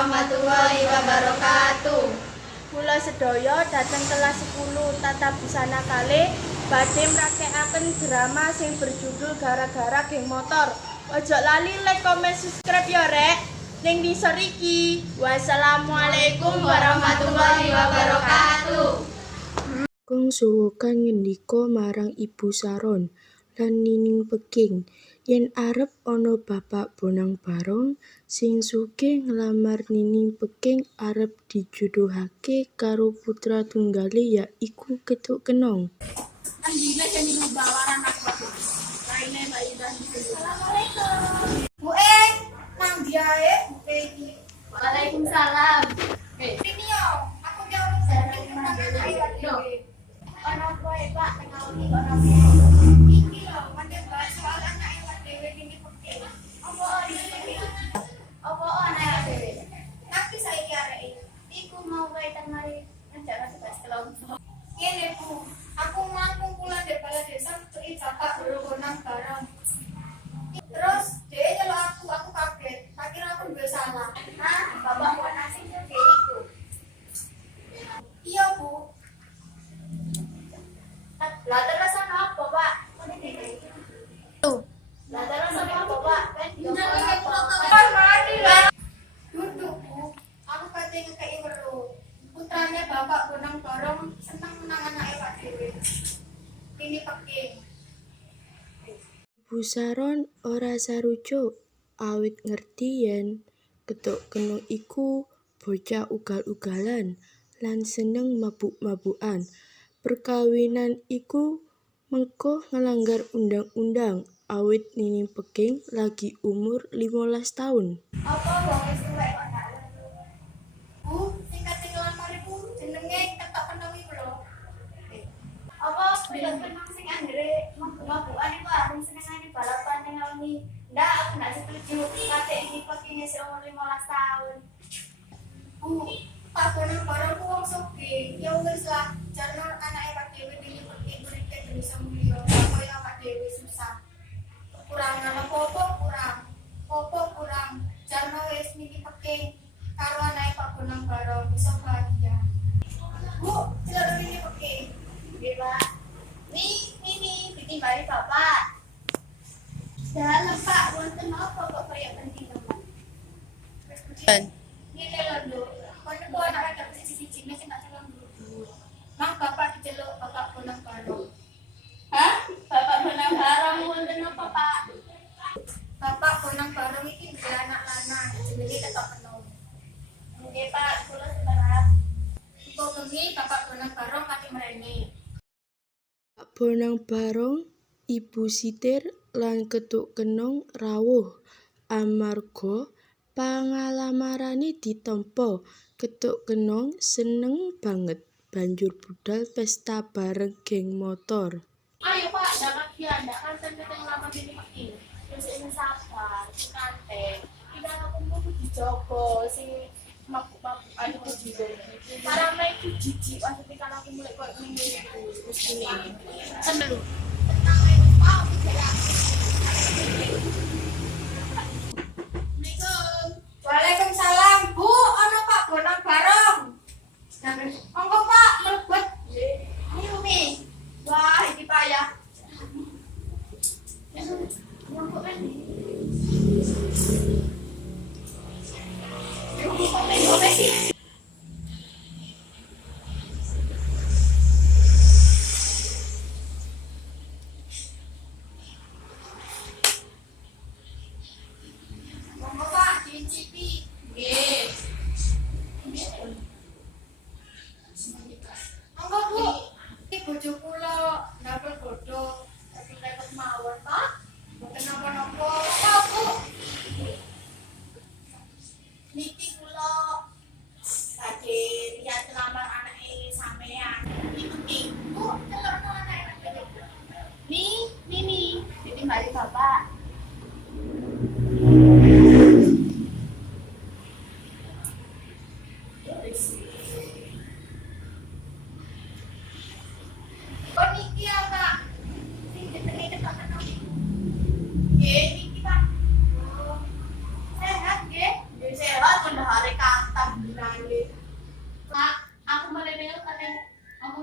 warahmatullahi wabarakatuh. Kula sedaya dateng kelas 10 Tata Busana kalih badhe mraketkaken drama sing berjudul Gara-gara Geng Motor. Ojo lali like, comment, subscribe ya rek. Ning disor iki. Wassalamualaikum warahmatullahi wabarakatuh. Kong suwokan ngendika marang Ibu Saron lan Nining Peking yen arep ana bapak Bonang Barong sing sugih nglamar Nining Peking arep dijodohake karo putra tunggale ya iku Ketuk Kenong. Bu Eng, nang diae Bu Eng. Waalaikumsalam. Ini yo, aku yo dari anak ayo dhewe. Ana bae Pak ngalami ana iki lho, mendhe bahas soal anak ayo dhewe iki penting. Apa anak dhewe? Tapi saiki arek iku mau wae teng mari ngejar tugas kelompok. Ngene Bu, aku mangkung pulang dari balai desa untuk ijazah Bonang Barong. Terus dia nyelok aku kaget. Tak kira aku nggak salah. Nah, bapak buat nasi kayak gitu. Iya Bu. Lah terus apa Pak? Tuh. Lah terus apa Pak? Duduk Bu. Aku katanya kayak weruh. Putranya bapak Bonang Barong senang menang anak Pak Dewi. Ini Peking. Ibu Saron ora sarujuk awit ngerti yen Ketuk Kenong iku bocah ugal-ugalan lan seneng mabuk-mabukan. Perkawinan iku mengko ngelanggar undang-undang awit Nining Peking lagi umur 15 tahun. Apa wong wis tuwek kok ndak lelu? Bu, singkat sing lamar iku jenenge Ketuk Kenong iku lho. Apa Ketuk Kenong sing anggere mabuk-mabukan iku arep senengane balapan ning ngalami. Ndak, aku ndak setuju. Kate iki Peking wis umur 15 tahun. Bu, Pak Bonang Barong ku wong sugih. Ya wis lah, jarno anake Pak Dewi dene Peking urip dhewe semulya. Kaya Pak Dewi susah. Kekurangan apa-apa kurang. Apa kurang. Jarno wis miki Peking karo anake Pak Bonang Barong bisa bahagia. Bu, celana ini Peking. Nggih, Pak. Ini ditimbali Bapak. Dalam Pak, wonten apa kok kaya penting teman? Ini lho, kono anak ada siji-siji sing tak celok dulu. Mang Bapak diceluk Bapak Bonang Barong. Hah? Bapak Bonang Barong wonten apa, Pak? Bapak Bonang Barong iki duwe anak lanang jenenge Ketuk Kenong. Nggih, Pak, kula sebentar. Engko bengi Bapak Bonang Barong mati mrene. Pak Bonang Barong, Ibu Sitir lan Ketuk Kenong rawuh amarga pangalamarane ditampa. Ketuk Kenong seneng banget banjur budal pesta bareng geng motor. Ayo Pak, jangan kian, ndak kanten keteng lama dini Peking. Terus ini sabar, kanten. Kita aku mau dijogo si mabuk-mabuk anu juga. Para main itu jijik, maksudnya kan aku mulai kok ini terus ini. Seneng. Waalaikumsalam, Bu. Ono Pak Bonang Barong. Monggo Pak, mlebet. Ini Umi. Wah, iki payah. Nyambuk kan.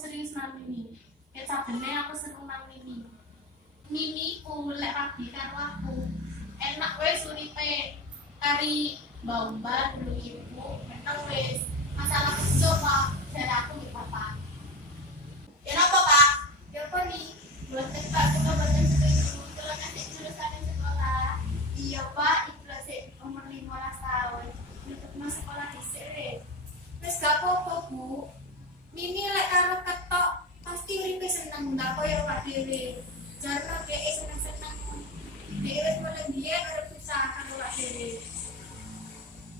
serius nang Mimi. Ket sabene aku seneng nang Mimi. Mimi ku lek rabi karo aku. Enak wis uripe kari bauban dulu ibu. Enak wis. Masalah kerja Pak, dari aku di Bapak. Kenapa Pak? Ya apa nih? Buat Pak, kita baca dulu kalau nanti jurusan sekolah. Iya Pak, itu lah sih umur 15 tahun. Untuk masuk sekolah di sini. Terus gak apa-apa Bu. Mimi lek karo ketok pasti uripe seneng ndak koyo Pak Dewi. Jarno dhek seneng-seneng. Dhek wis mulai biyen arep pisah karo Pak Dewi.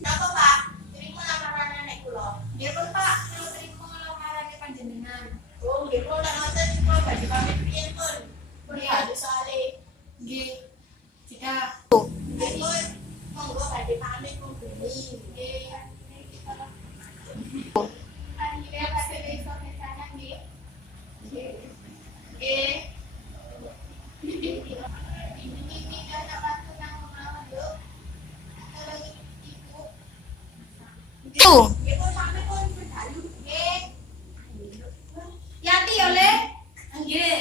Napa Pak? Terima lamaran nek kula. Nggih pun Pak, kula terima lamaran panjenengan. Oh, nggih kula tak ngoten kula badhe pamit riyen pun. Pun ya soalé nggih. Jika nggih pun monggo badhe pamit pun beli. Nggih. Anjir kasih besok ke sana nggih. Nggih. Ini ada waktu nang omah yuk. Kalau ibu tuh. Ibu sampe pun berdalu nggih. Yati oleh nggih.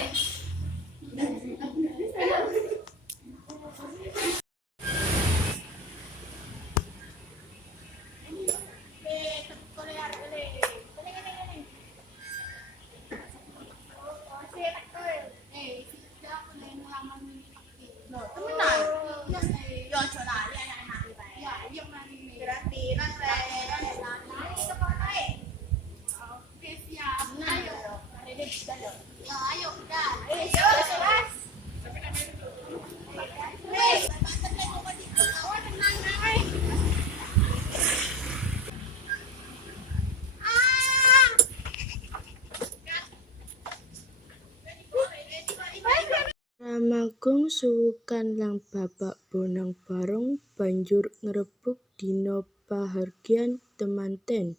Ramagung suwukan lang Bapak Bonang Barong banjur ngrebug dina pahargyan temanten.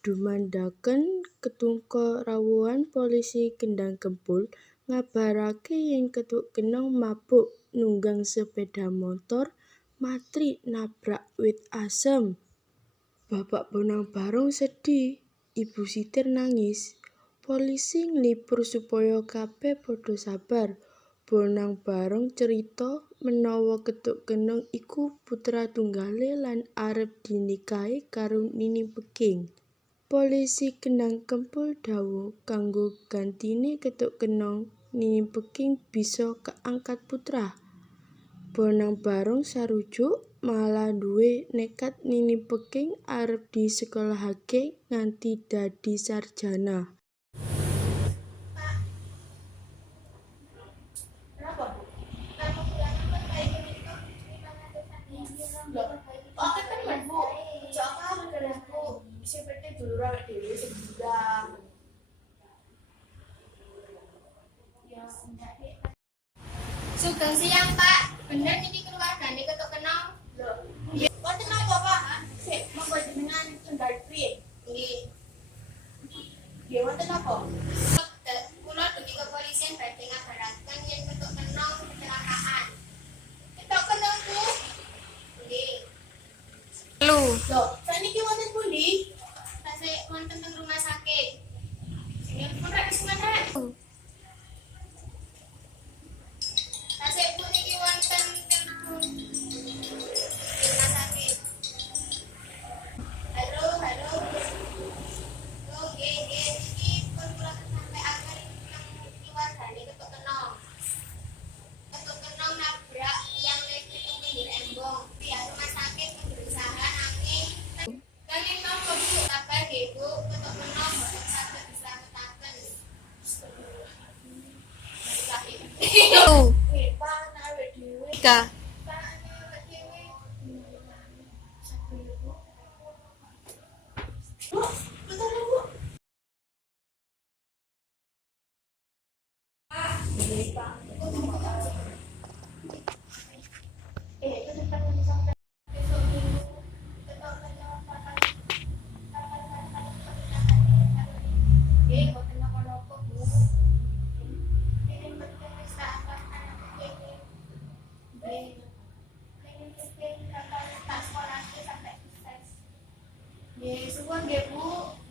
Dumandaken ketungka rawuhan polisi Kendang Kempul ngabarake yen Ketuk Kenong mabuk nunggang sepeda motor matri nabrak wit asem. Bapak Bonang Barong sedih, Ibu Sitir nangis. Polisi nglipur supaya kabeh padha sabar. Bonang Barong cerita menawa Ketuk Kenong iku putra tunggale lan arep dinikahi karo Nining Peking. Polisi Kendang Kempul dawuh kanggo gantine Ketuk Kenong, Nining Peking bisa keangkat putra. Bonang Barong sarujuk malah duwe nekat Nining Peking arep disekolahake nganti dadi sarjana. Sugeng siang Pak, bener ini keluargane Ketuk Kenong? Lho, nggih. Wonten napa Pak? Sik, monggo jenengan tunggal priye? Nggih. Nggih, wonten napa? Kula dugi kepolisian badhe ngabaraken yen Ketuk Kenong kecelakaan. Ketuk Kenong Bu? Nggih. Lho, saniki wonten pundi? Tasih wonten teng rumah sakit. Sing pun rek wis menek. Tasih pun iki wonten teng rumah sakit. Halo. Oh, nggih. Iki pun kula sampai akhir yang keluargane Ketuk Kenong. Ketuk Kenong nabrak yang lagi teng pinggir embong. Pihak rumah sakit berusaha nanging kalian nopo Bu, kabar nggih Bu, Ketuk Kenong mboten saged dislametaken. Pak, nawek dhewe. Pak, nawek dhewe. Bu, betul Bu. Pak, nggih Pak. Itu depan sampai besok minggu. Ketuk Kenong bakal nggih, mboten napa-napa Bu. Ini penting wis tak angkat iki. Nggih. Pengen penting bakal tak sekolahke sampai sukses. Nggih, suwun nggih Bu.